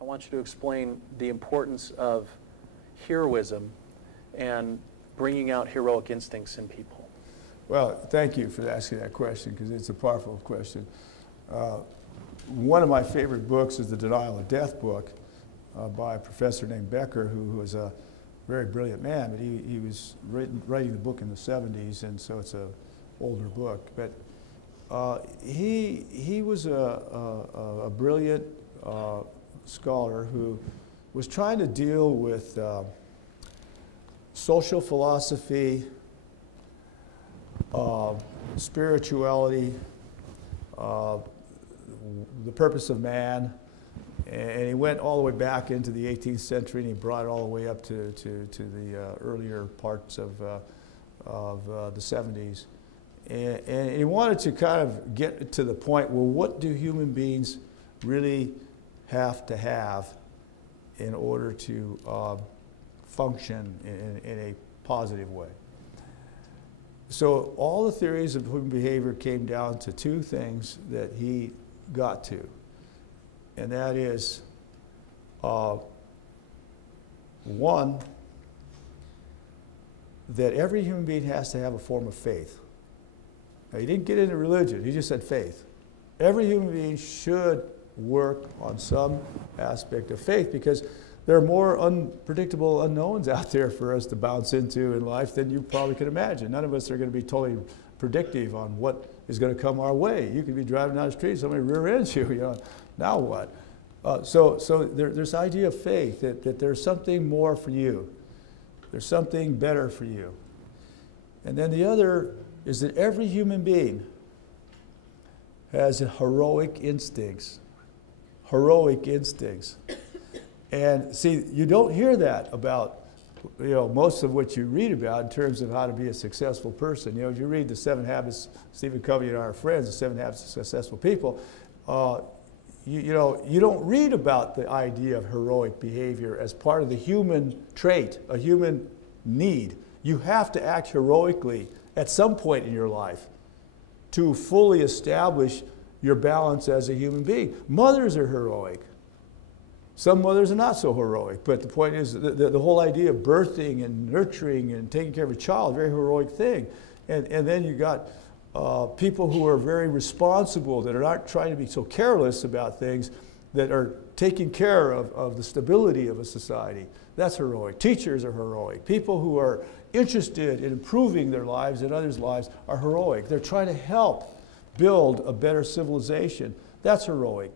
I want you to explain the importance of heroism and bringing out heroic instincts in people. Well, thank you for asking that question, because it's a powerful question. One of my favorite books is the Denial of Death book by a professor named Baca, who was a very brilliant man, but he was writing the book in the 70s, and so it's an older book. But he was a brilliant scholar who was trying to deal with social philosophy, spirituality, the purpose of man, and he went all the way back into the 18th century, and he brought it all the way up to the earlier parts of the 70s. And he wanted to kind of get to the point, well, what do human beings really have to have in order to function in a positive way? So all the theories of human behavior came down to two things that he got to. And that is, one, that every human being has to have a form of faith. Now, he didn't get into religion, he just said faith. Every human being should work on some aspect of faith, because there are more unpredictable unknowns out there for us to bounce into in life than you probably could imagine. None of us are going to be totally predictive on what is going to come our way. You could be driving down the street, somebody rear ends you, now what? So there's this idea of faith, that there's something more for you. There's something better for you. And then the other is that every human being has heroic instincts. Heroic instincts. And see, you don't hear that about, most of what you read about in terms of how to be a successful person. If you read the 7 Habits, Stephen Covey and our friends, the 7 Habits of Successful People, you don't read about the idea of heroic behavior as part of the human trait, a human need. You have to act heroically at some point in your life to fully establish your balance as a human being. Mothers are heroic. Some mothers are not so heroic, but the point is the whole idea of birthing and nurturing and taking care of a child, very heroic thing. And then you got people who are very responsible, that are not trying to be so careless about things, that are taking care of the stability of a society. That's heroic. Teachers are heroic. People who are interested in improving their lives and others' lives are heroic. They're trying to help build a better civilization. That's heroic.